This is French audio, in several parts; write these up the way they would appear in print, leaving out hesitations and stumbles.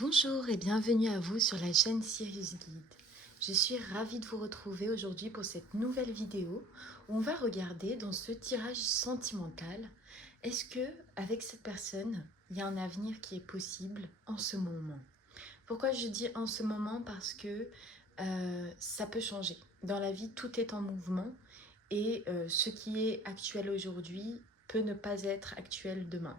Bonjour et bienvenue à vous sur la chaîne Sirius Guide. Je suis ravie de vous retrouver aujourd'hui pour cette nouvelle vidéo où on va regarder dans ce tirage sentimental, est-ce que avec cette personne, il y a un avenir qui est possible en ce moment? Pourquoi je dis en ce moment? Parce que ça peut changer. Dans la vie, tout est en mouvement et ce qui est actuel aujourd'hui peut ne pas être actuel demain.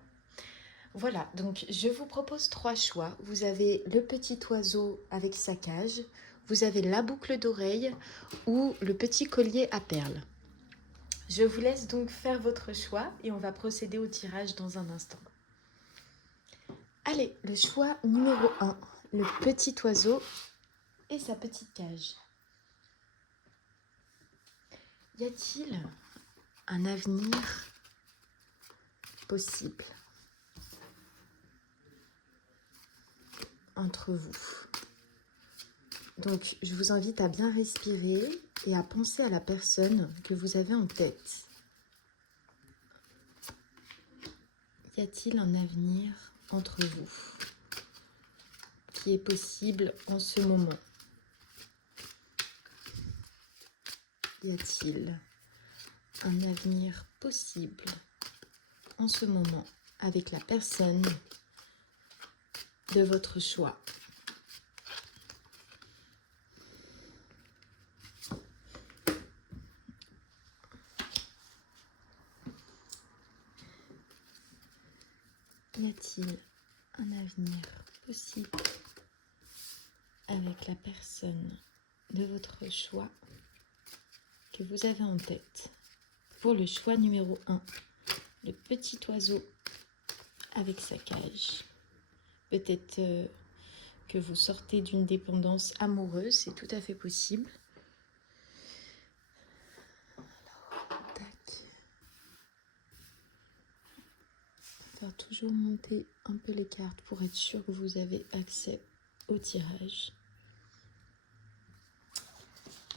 Voilà, donc je vous propose 3 choix. Vous avez le petit oiseau avec sa cage, vous avez la boucle d'oreille ou le petit collier à perles. Je vous laisse donc faire votre choix et on va procéder au tirage dans un instant. Allez, le choix numéro 1, le petit oiseau et sa petite cage. Y a-t-il un avenir possible entre vous? Donc, je vous invite à bien respirer et à penser à la personne que vous avez en tête. Y a-t-il un avenir entre vous qui est possible en ce moment? Y a-t-il un avenir possible en ce moment avec la personne de votre choix? Y a-t-il un avenir possible avec la personne de votre choix que vous avez en tête? Pour le choix numéro 1, le petit oiseau avec sa cage. Peut-être que vous sortez d'une dépendance amoureuse, c'est tout à fait possible. Alors, tac. On va toujours monter un peu les cartes pour être sûr que vous avez accès au tirage.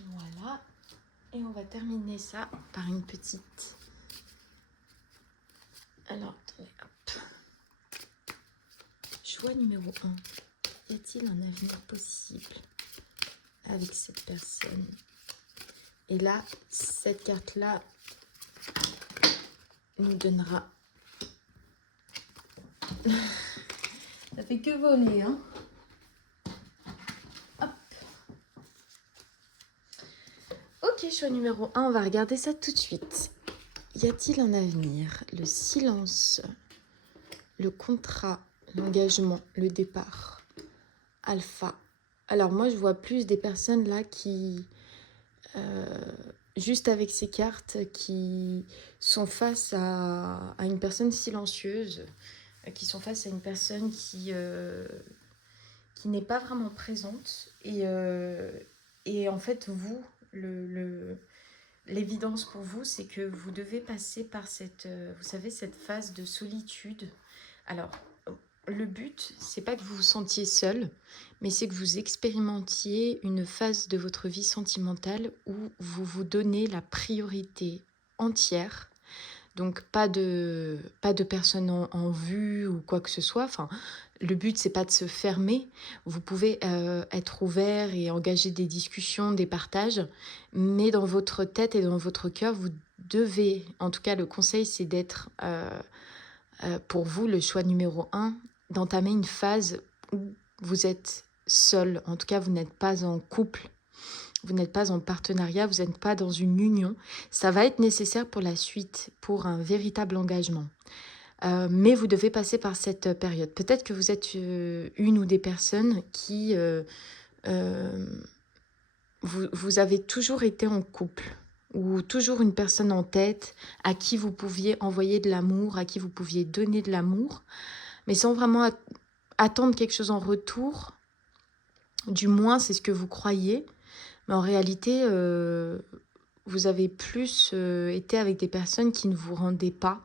Voilà. Et on va terminer ça par une petite... Alors, attendez, hop. Choix numéro 1. Y a-t-il un avenir possible avec cette personne? Et là, cette carte-là nous donnera... Ça fait que voler, hein? Hop. Ok, choix numéro 1, on va regarder ça tout de suite. Y a-t-il un avenir? Le silence, le contrat, l'engagement, le départ, alpha. Alors moi, je vois plus des personnes là qui... juste avec ces cartes, qui sont face à une personne silencieuse, qui sont face à une personne qui n'est pas vraiment présente. Et en fait, vous, l'évidence pour vous, c'est que vous devez passer par cette, vous savez, cette phase de solitude. Alors, le but, c'est pas que vous vous sentiez seul, mais c'est que vous expérimentiez une phase de votre vie sentimentale où vous vous donnez la priorité entière. Donc pas de personne en vue ou quoi que ce soit. Enfin, le but, c'est pas de se fermer. Vous pouvez être ouvert et engager des discussions, des partages, mais dans votre tête et dans votre cœur, vous devez, en tout cas le conseil, c'est d'être, pour vous, le choix numéro 1, d'entamer une phase où vous êtes seul. En tout cas, vous n'êtes pas en couple. Vous n'êtes pas en partenariat, vous n'êtes pas dans une union. Ça va être nécessaire pour la suite, pour un véritable engagement. Mais vous devez passer par cette période. Peut-être que vous êtes une ou des personnes qui... vous avez toujours été en couple ou toujours une personne en tête à qui vous pouviez envoyer de l'amour, à qui vous pouviez donner de l'amour, mais sans vraiment attendre quelque chose en retour. Du moins, c'est ce que vous croyez. Mais en réalité, vous avez plus été avec des personnes qui ne vous rendaient pas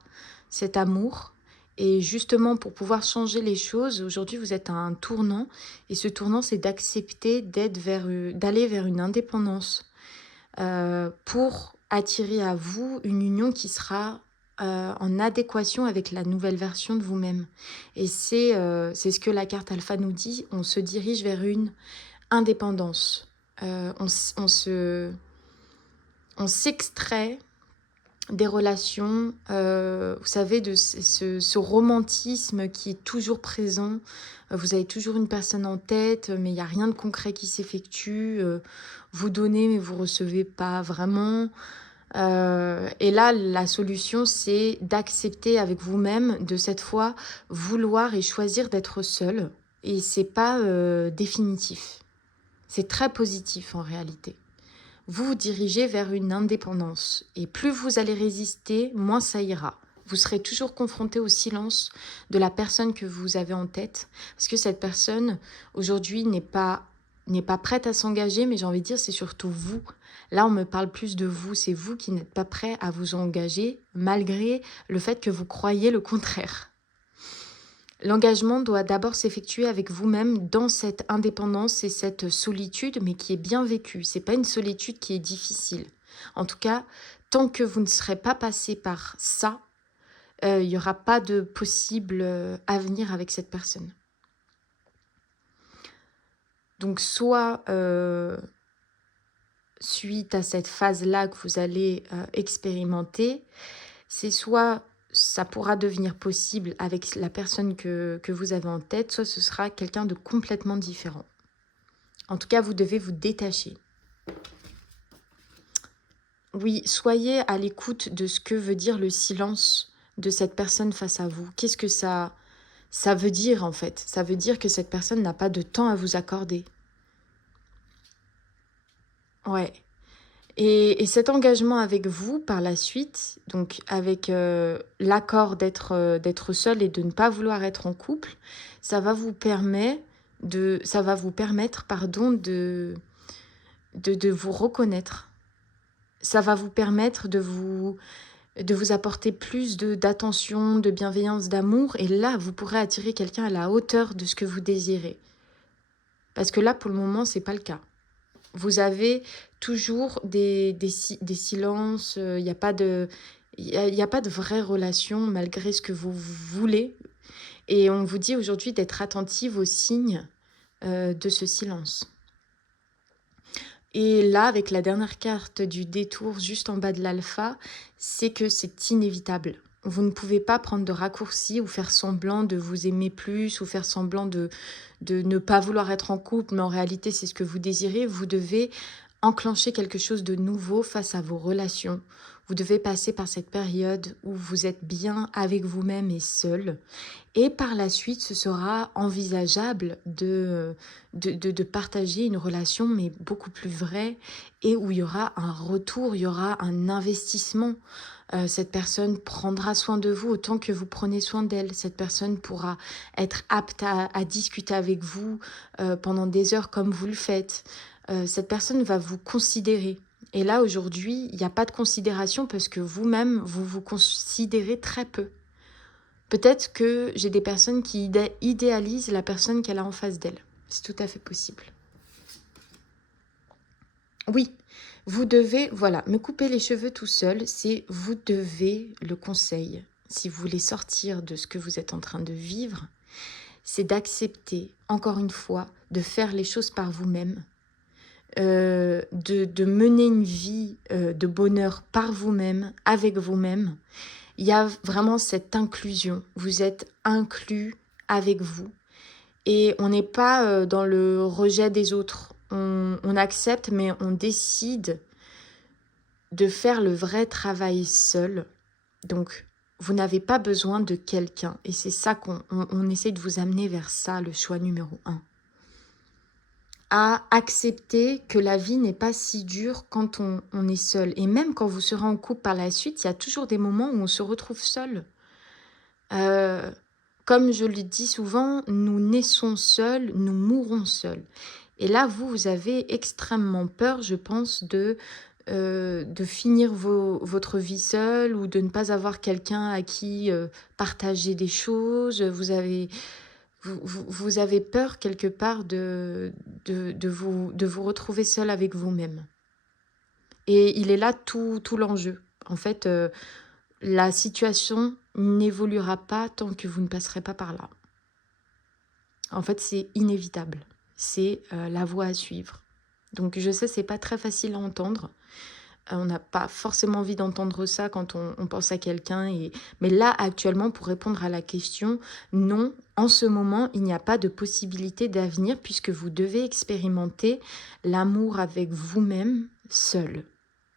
cet amour. Et justement, pour pouvoir changer les choses, aujourd'hui, vous êtes à un tournant. Et ce tournant, c'est d'accepter d'aller vers une indépendance pour attirer à vous une union qui sera en adéquation avec la nouvelle version de vous-même. Et c'est ce que la carte alpha nous dit, on se dirige vers une indépendance. On s'extrait des relations, vous savez, de ce romantisme qui est toujours présent. Vous avez toujours une personne en tête, mais il n'y a rien de concret qui s'effectue. Vous donnez, mais vous ne recevez pas vraiment. Et là, la solution, c'est d'accepter avec vous-même de cette fois vouloir et choisir d'être seul. Et c'est pas définitif. C'est très positif en réalité. Vous vous dirigez vers une indépendance. Et plus vous allez résister, moins ça ira. Vous serez toujours confronté au silence de la personne que vous avez en tête. Parce que cette personne, aujourd'hui, n'est pas prête à s'engager, mais j'ai envie de dire, c'est surtout vous. Là, on me parle plus de vous. C'est vous qui n'êtes pas prêt à vous engager, malgré le fait que vous croyez le contraire. L'engagement doit d'abord s'effectuer avec vous-même dans cette indépendance et cette solitude, mais qui est bien vécue. Ce n'est pas une solitude qui est difficile. En tout cas, tant que vous ne serez pas passé par ça, il n'y aura pas de possible avenir avec cette personne. Donc, soit suite à cette phase-là que vous allez expérimenter, c'est soit ça pourra devenir possible avec la personne que vous avez en tête, soit ce sera quelqu'un de complètement différent. En tout cas, vous devez vous détacher. Oui, soyez à l'écoute de ce que veut dire le silence de cette personne face à vous. Qu'est-ce que ça veut dire en fait? Ça veut dire que cette personne n'a pas de temps à vous accorder. Ouais. Et cet engagement avec vous par la suite, donc avec l'accord d'être seul et de ne pas vouloir être en couple, ça va vous permettre de vous reconnaître. Ça va vous permettre de vous apporter plus d'attention, de bienveillance, d'amour. Et là, vous pourrez attirer quelqu'un à la hauteur de ce que vous désirez. Parce que là, pour le moment, ce n'est pas le cas. Vous avez toujours des silences, il n'y a pas de vraie relation malgré ce que vous voulez. Et on vous dit aujourd'hui d'être attentive aux signes de ce silence. Et là, avec la dernière carte du détour juste en bas de l'alpha, c'est que c'est inévitable. Vous ne pouvez pas prendre de raccourcis ou faire semblant de vous aimer plus ou faire semblant de ne pas vouloir être en couple, mais en réalité, c'est ce que vous désirez. Vous devez enclencher quelque chose de nouveau face à vos relations. Vous devez passer par cette période où vous êtes bien avec vous-même et seul. Et par la suite, ce sera envisageable de partager une relation, mais beaucoup plus vraie, et où il y aura un retour, il y aura un investissement. Cette personne prendra soin de vous autant que vous prenez soin d'elle. Cette personne pourra être apte à discuter avec vous pendant des heures comme vous le faites. Cette personne va vous considérer. Et là, aujourd'hui, il n'y a pas de considération parce que vous-même, vous vous considérez très peu. Peut-être que j'ai des personnes qui idéalisent la personne qu'elle a en face d'elle. C'est tout à fait possible. Oui, vous devez, voilà, me couper les cheveux tout seul, c'est vous devez, le conseil, si vous voulez sortir de ce que vous êtes en train de vivre, c'est d'accepter, encore une fois, de faire les choses par vous-même, de mener une vie de bonheur par vous-même, avec vous-même. Il y a vraiment cette inclusion. Vous êtes inclus avec vous. Et on n'est pas dans le rejet des autres. On accepte, mais on décide de faire le vrai travail seul. Donc, vous n'avez pas besoin de quelqu'un. Et c'est ça qu'on essaie de vous amener vers ça, le choix numéro 1. À accepter que la vie n'est pas si dure quand on est seul. Et même quand vous serez en couple par la suite, il y a toujours des moments où on se retrouve seul. Comme je le dis souvent, nous naissons seuls, nous mourrons seuls. Et là, vous avez extrêmement peur, je pense, de finir votre vie seul ou de ne pas avoir quelqu'un à qui partager des choses. Vous avez peur quelque part de vous retrouver seul avec vous-même. Et il est là tout l'enjeu. En fait, la situation n'évoluera pas tant que vous ne passerez pas par là. En fait, c'est inévitable. C'est la voie à suivre. Donc, je sais, c'est pas très facile à entendre. On n'a pas forcément envie d'entendre ça quand on pense à quelqu'un. Mais là, actuellement, pour répondre à la question, non, en ce moment, il n'y a pas de possibilité d'avenir puisque vous devez expérimenter l'amour avec vous-même seul,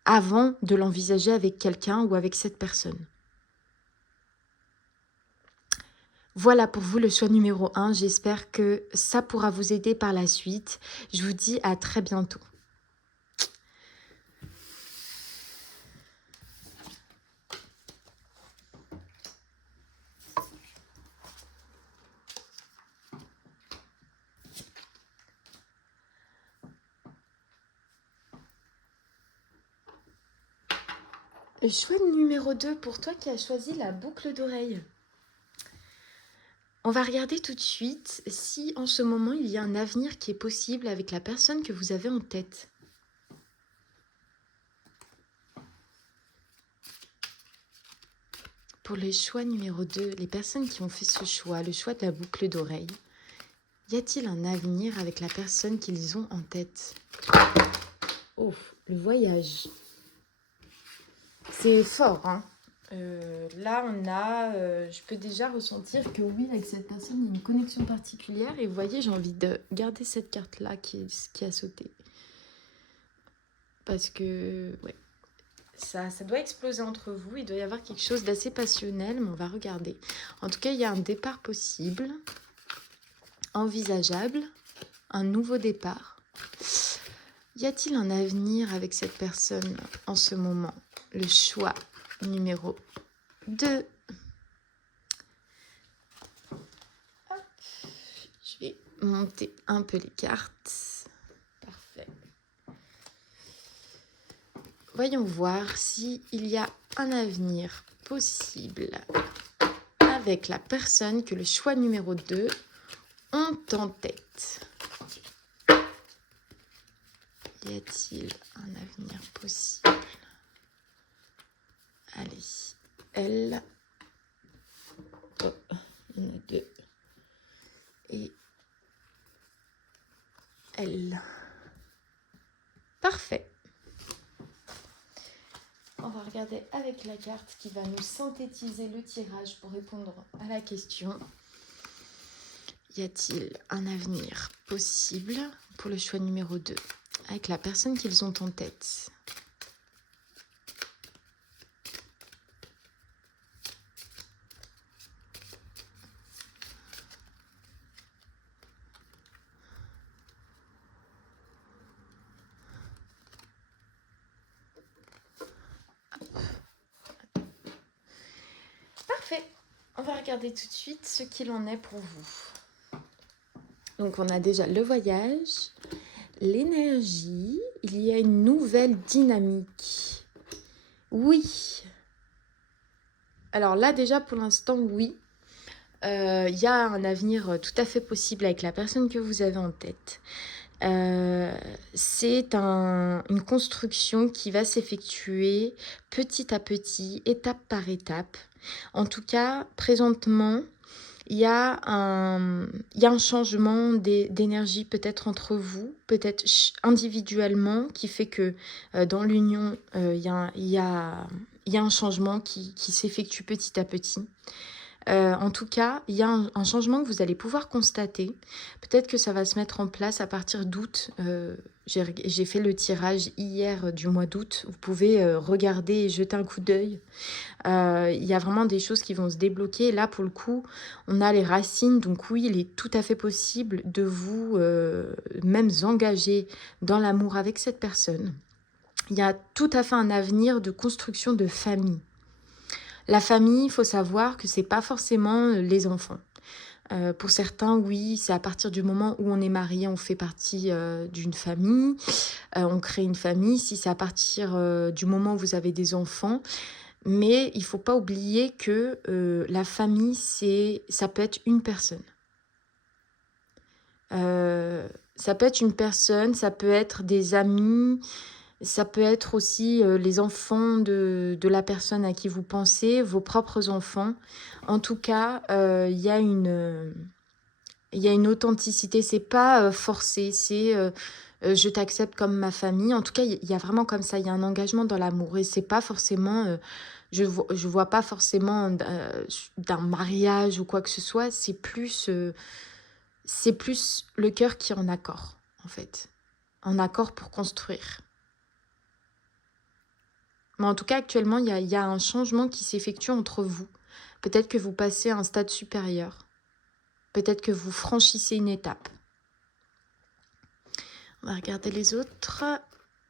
avant de l'envisager avec quelqu'un ou avec cette personne. Voilà pour vous le choix numéro 1. J'espère que ça pourra vous aider par la suite. Je vous dis à très bientôt. Le choix numéro 2 pour toi qui as choisi la boucle d'oreille. On va regarder tout de suite si en ce moment il y a un avenir qui est possible avec la personne que vous avez en tête. Pour le choix numéro 2, les personnes qui ont fait ce choix, le choix de la boucle d'oreille, y a-t-il un avenir avec la personne qu'ils ont en tête? Oh, le voyage. C'est fort, hein. Là, je peux déjà ressentir que oui, avec cette personne, il y a une connexion particulière. Et vous voyez, j'ai envie de garder cette carte-là qui a sauté. Parce que, ouais, ça doit exploser entre vous. Il doit y avoir quelque chose d'assez passionnel, mais on va regarder. En tout cas, il y a un départ possible, envisageable, un nouveau départ. Y a-t-il un avenir avec cette personne en ce moment? Le choix numéro 2. Hop. Je vais monter un peu les cartes. Parfait. Voyons voir s'il y a un avenir possible avec la personne que le choix numéro 2 ont en tête. Y a-t-il un avenir possible? Allez, elle. Oh, il y en a 2. Et elle. Parfait. On va regarder avec la carte qui va nous synthétiser le tirage pour répondre à la question. Y a-t-il un avenir possible pour le choix numéro 2 avec la personne qu'ils ont en tête? Parfait. On va regarder tout de suite ce qu'il en est pour vous. Donc on a déjà le voyage, l'énergie, il y a une nouvelle dynamique. Oui. Alors là déjà pour l'instant oui. Il y a un avenir tout à fait possible avec la personne que vous avez en tête. C'est une construction qui va s'effectuer petit à petit, étape par étape. En tout cas, présentement, il y a un changement d'énergie peut-être entre vous, peut-être individuellement, qui fait que dans l'union, il y a un changement qui s'effectue petit à petit. En tout cas, il y a un changement que vous allez pouvoir constater. Peut-être que ça va se mettre en place à partir d'août. J'ai fait le tirage hier du mois d'août. Vous pouvez regarder et jeter un coup d'œil. Il y a vraiment des choses qui vont se débloquer. Là, pour le coup, on a les racines. Donc oui, il est tout à fait possible de vous même engager dans l'amour avec cette personne. Il y a tout à fait un avenir de construction de famille. La famille, il faut savoir que c'est pas forcément les enfants. Pour certains, oui, c'est à partir du moment où on est marié, on fait partie d'une famille, on crée une famille. Si c'est à partir du moment où vous avez des enfants, mais il faut pas oublier que la famille, ça peut être une personne. Ça peut être une personne, ça peut être des amis, Ça peut être aussi les enfants de la personne à qui vous pensez, vos propres enfants. En tout cas, il y a une authenticité. C'est pas forcé, c'est je t'accepte comme ma famille. En tout cas, il y a vraiment comme ça, il y a un engagement dans l'amour. Et c'est pas forcément, je vois pas forcément d'un mariage ou quoi que ce soit. C'est plus le cœur qui est en accord, en fait. En accord pour construire. Mais en tout cas, actuellement, il y a un changement qui s'effectue entre vous. Peut-être que vous passez à un stade supérieur. Peut-être que vous franchissez une étape. On va regarder les autres.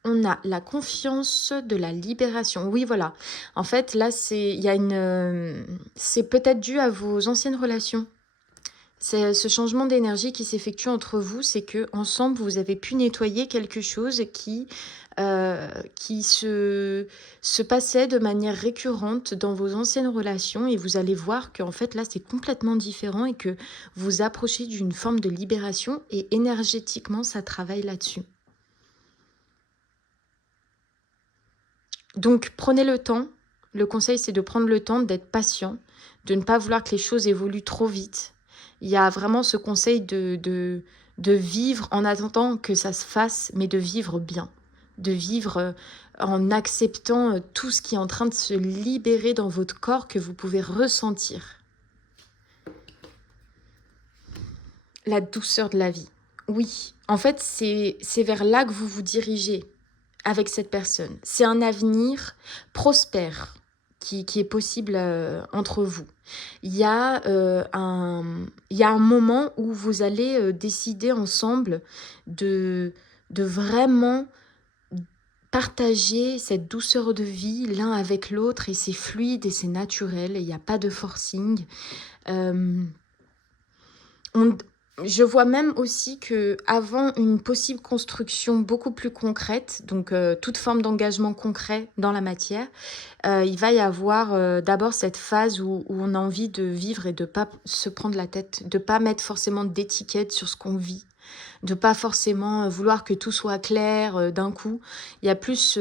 On a la confiance de la libération. Oui, voilà. En fait, là, c'est peut-être dû à vos anciennes relations. C'est ce changement d'énergie qui s'effectue entre vous, c'est que ensemble vous avez pu nettoyer quelque chose qui se passait de manière récurrente dans vos anciennes relations et vous allez voir qu'en fait là c'est complètement différent et que vous approchez d'une forme de libération et énergétiquement ça travaille là-dessus. Donc prenez le temps, le conseil c'est de prendre le temps d'être patient, de ne pas vouloir que les choses évoluent trop vite. Il y a vraiment ce conseil de vivre en attendant que ça se fasse, mais de vivre bien. De vivre en acceptant tout ce qui est en train de se libérer dans votre corps que vous pouvez ressentir. La douceur de la vie. Oui, en fait, c'est vers là que vous vous dirigez avec cette personne. C'est un avenir prospère qui est possible entre vous. Il y a un moment où vous allez décider ensemble de vraiment partager cette douceur de vie l'un avec l'autre et c'est fluide et c'est naturel et il n'y a pas de forcing. Je vois même aussi que avant une possible construction beaucoup plus concrète, donc toute forme d'engagement concret dans la matière, il va y avoir d'abord cette phase où on a envie de vivre et de pas se prendre la tête, de pas mettre forcément d'étiquette sur ce qu'on vit, de pas forcément vouloir que tout soit clair d'un coup. Il y a plus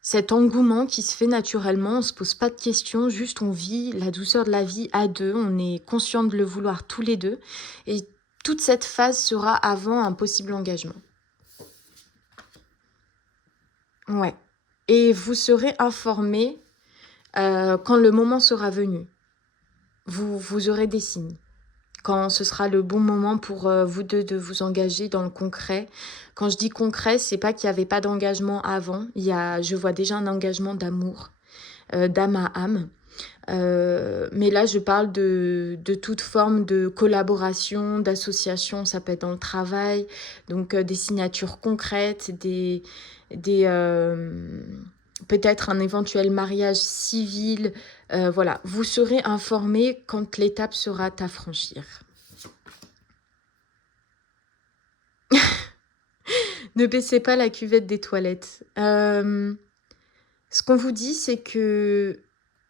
cet engouement qui se fait naturellement, on ne se pose pas de questions, juste on vit la douceur de la vie à deux, on est conscient de le vouloir tous les deux. Et toute cette phase sera avant un possible engagement. Ouais. Et vous serez informé quand le moment sera venu. Vous aurez des signes. Quand ce sera le bon moment pour vous deux de vous engager dans le concret. Quand je dis concret, c'est pas qu'il n'y avait pas d'engagement avant. Je vois déjà un engagement d'amour, d'âme à âme. Mais là, je parle de toute forme de collaboration, d'association. Ça peut être dans le travail, donc des signatures concrètes, peut-être un éventuel mariage civil. Voilà, vous serez informé quand l'étape sera à franchir. Ne baissez pas la cuvette des toilettes. Ce qu'on vous dit, c'est que...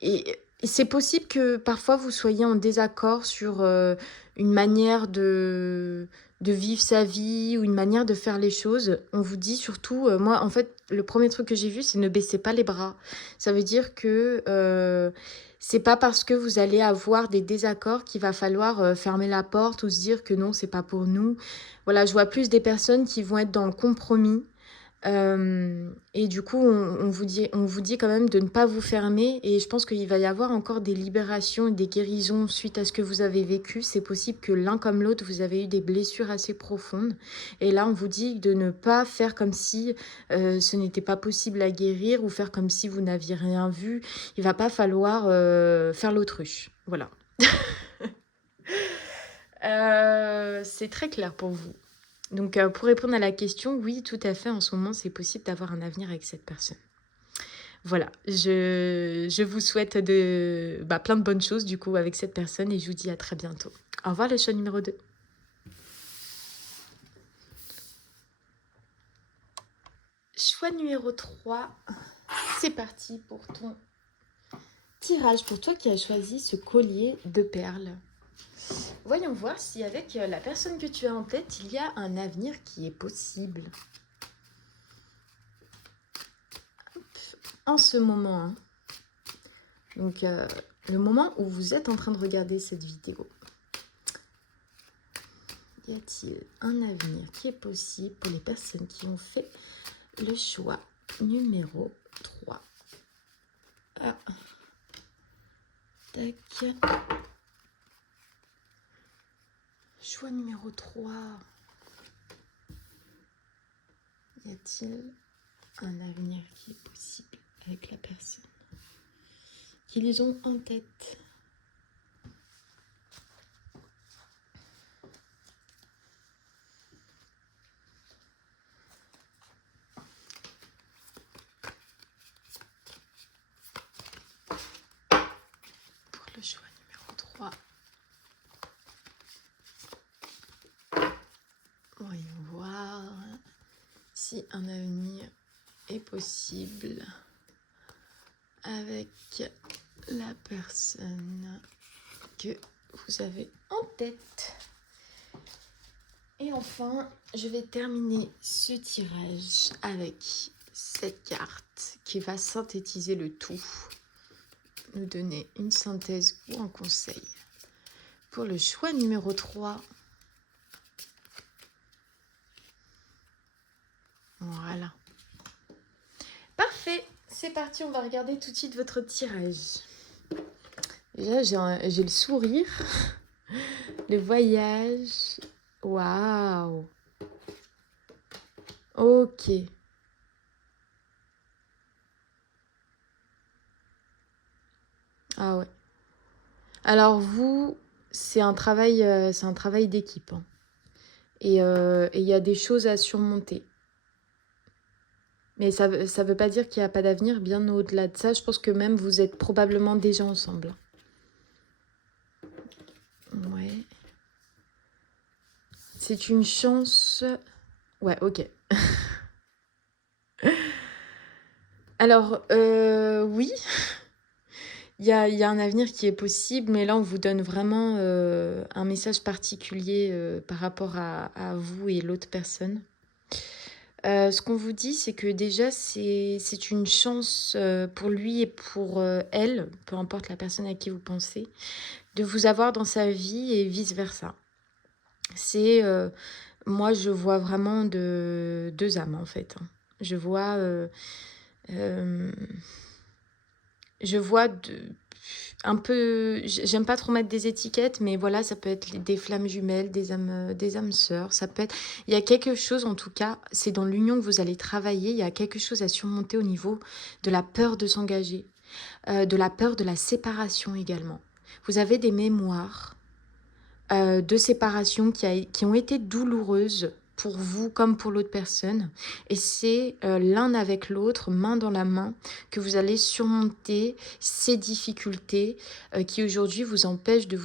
Et c'est possible que parfois vous soyez en désaccord sur une manière de vivre sa vie ou une manière de faire les choses. On vous dit surtout, moi en fait, le premier truc que j'ai vu, c'est ne baissez pas les bras. Ça veut dire que c'est pas parce que vous allez avoir des désaccords qu'il va falloir fermer la porte ou se dire que non, c'est pas pour nous. Voilà, je vois plus des personnes qui vont être dans le compromis. Et du coup, on vous dit quand même de ne pas vous fermer. Et je pense qu'il va y avoir encore des libérations et des guérisons suite à ce que vous avez vécu. C'est possible que l'un comme l'autre, vous avez eu des blessures assez profondes. Et là, on vous dit de ne pas faire comme si ce n'était pas possible à guérir ou faire comme si vous n'aviez rien vu. Il va pas falloir faire l'autruche. Voilà. C'est très clair pour vous. Donc, pour répondre à la question, oui, tout à fait, en ce moment, c'est possible d'avoir un avenir avec cette personne. Voilà, je vous souhaite plein de bonnes choses, du coup, avec cette personne et je vous dis à très bientôt. Au revoir, le choix numéro 2. Choix numéro 3, c'est parti pour ton tirage, pour toi qui as choisi ce collier de perles. Voyons voir si avec la personne que tu as en tête, il y a un avenir qui est possible. en ce moment, hein, donc le moment où vous êtes en train de regarder cette vidéo, y a-t-il un avenir qui est possible pour les personnes qui ont fait le choix numéro 3? Ah, tac. Choix numéro 3. Y a-t-il un avenir qui est possible avec la personne qu'ils ont en tête? Pour le choix numéro 3. Voyons voir si un avenir est possible avec la personne que vous avez en tête. Et enfin, je vais terminer ce tirage avec cette carte qui va synthétiser le tout, nous donner une synthèse ou un conseil. Pour le choix numéro 3, voilà. Parfait, c'est parti, on va regarder tout de suite votre tirage. Déjà, j'ai le sourire, le voyage. Waouh! Ok. Ah ouais. Alors vous, c'est un travail d'équipe, hein. Et il y a des choses à surmonter. Mais ça veut pas dire qu'il n'y a pas d'avenir, bien au-delà de ça. Je pense que même vous êtes probablement déjà ensemble. Ouais. C'est une chance... Ouais, ok. Alors, oui, il y a un avenir qui est possible, mais là, on vous donne vraiment un message particulier par rapport à vous et l'autre personne. Ce qu'on vous dit, c'est que déjà, c'est une chance pour lui et pour elle, peu importe la personne à qui vous pensez, de vous avoir dans sa vie et vice-versa. C'est, moi, je vois vraiment deux âmes, en fait, hein. Je vois... je vois un peu, j'aime pas trop mettre des étiquettes, mais voilà, ça peut être des flammes jumelles, des âmes sœurs, ça peut être, il y a quelque chose en tout cas, c'est dans l'union que vous allez travailler, il y a quelque chose à surmonter au niveau de la peur de s'engager, de la peur de la séparation également. Vous avez des mémoires de séparation qui ont été douloureuses pour vous comme pour l'autre personne. Et c'est l'un avec l'autre, main dans la main, que vous allez surmonter ces difficultés qui aujourd'hui vous empêchent de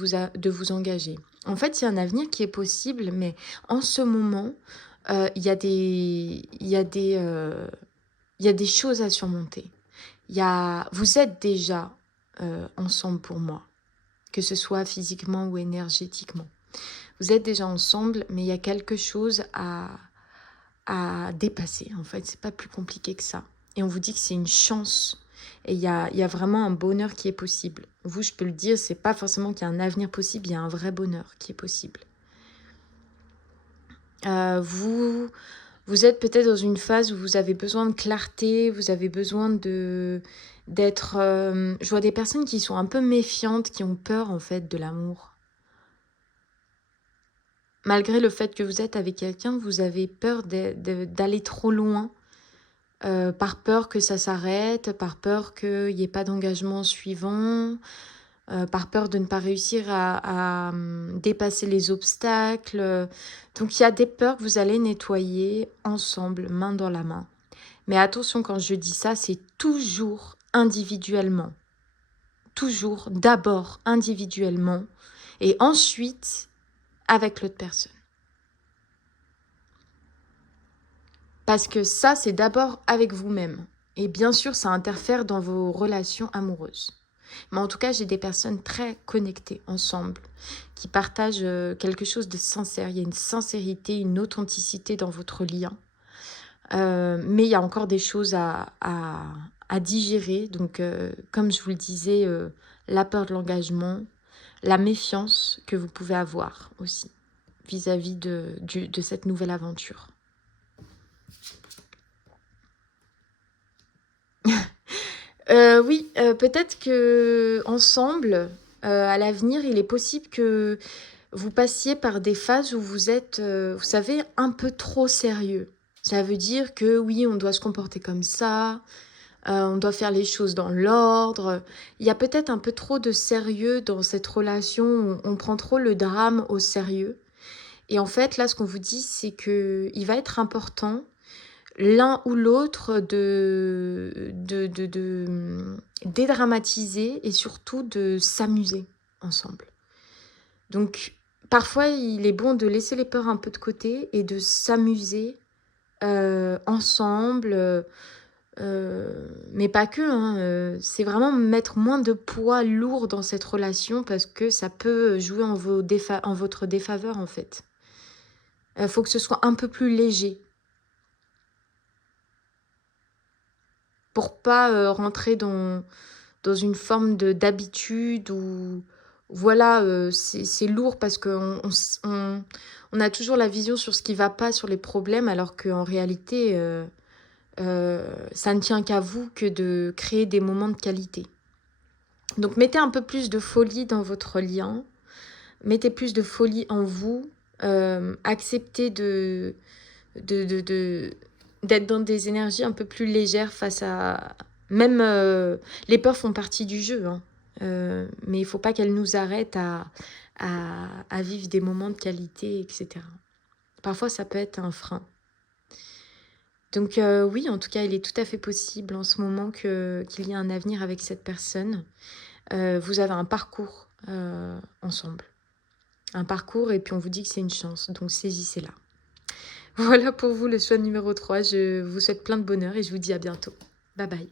vous engager. En fait, il y a un avenir qui est possible, mais en ce moment, il y a des choses à surmonter. Vous êtes déjà ensemble pour moi, que ce soit physiquement ou énergétiquement. Vous êtes déjà ensemble, mais il y a quelque chose à dépasser. En fait, c'est pas plus compliqué que ça. Et on vous dit que c'est une chance. Et il y a vraiment un bonheur qui est possible. Vous, je peux le dire, c'est pas forcément qu'il y a un avenir possible, il y a un vrai bonheur qui est possible. Vous êtes peut-être dans une phase où vous avez besoin de clarté, vous avez besoin d'être... je vois des personnes qui sont un peu méfiantes, qui ont peur en fait de l'amour. Malgré le fait que vous êtes avec quelqu'un, vous avez peur d'aller trop loin, par peur que ça s'arrête, par peur qu'il n'y ait pas d'engagement suivant, par peur de ne pas réussir à dépasser les obstacles. Donc il y a des peurs que vous allez nettoyer ensemble, main dans la main. Mais attention, quand je dis ça, c'est toujours individuellement. Toujours d'abord individuellement et ensuite avec l'autre personne. Parce que ça, c'est d'abord avec vous-même. Et bien sûr, ça interfère dans vos relations amoureuses. Mais en tout cas, j'ai des personnes très connectées ensemble, qui partagent quelque chose de sincère. Il y a une sincérité, une authenticité dans votre lien. Mais il y a encore des choses à à digérer. Donc, comme je vous le disais, la peur de l'engagement, la méfiance que vous pouvez avoir aussi vis-à-vis de cette nouvelle aventure. Oui, peut-être que ensemble, à l'avenir, il est possible que vous passiez par des phases où vous êtes, vous savez, un peu trop sérieux. Ça veut dire que oui, on doit se comporter comme ça, on doit faire les choses dans l'ordre. Il y a peut-être un peu trop de sérieux dans cette relation, on prend trop le drame au sérieux. Et en fait, là, ce qu'on vous dit, c'est qu'il va être important l'un ou l'autre dédramatiser et surtout de s'amuser ensemble. Donc, parfois, il est bon de laisser les peurs un peu de côté et de s'amuser ensemble, mais pas que. Hein, c'est vraiment mettre moins de poids lourd dans cette relation parce que ça peut jouer en votre défaveur, en fait. Il faut que ce soit un peu plus léger. Pour pas rentrer dans une forme d'habitude ou voilà, c'est lourd parce qu'on a toujours la vision sur ce qui va pas, sur les problèmes, alors qu'en réalité, ça ne tient qu'à vous que de créer des moments de qualité. Donc mettez un peu plus de folie dans votre lien, mettez plus de folie en vous, acceptez d'être dans des énergies un peu plus légères face à... Même les peurs font partie du jeu, hein. Mais il ne faut pas qu'elles nous arrêtent à vivre des moments de qualité, etc. Parfois, ça peut être un frein. Donc oui, en tout cas, il est tout à fait possible en ce moment qu'il y ait un avenir avec cette personne. Vous avez un parcours ensemble. Un parcours et puis on vous dit que c'est une chance. Donc saisissez-la. Voilà pour vous le choix numéro 3. Je vous souhaite plein de bonheur et je vous dis à bientôt. Bye bye.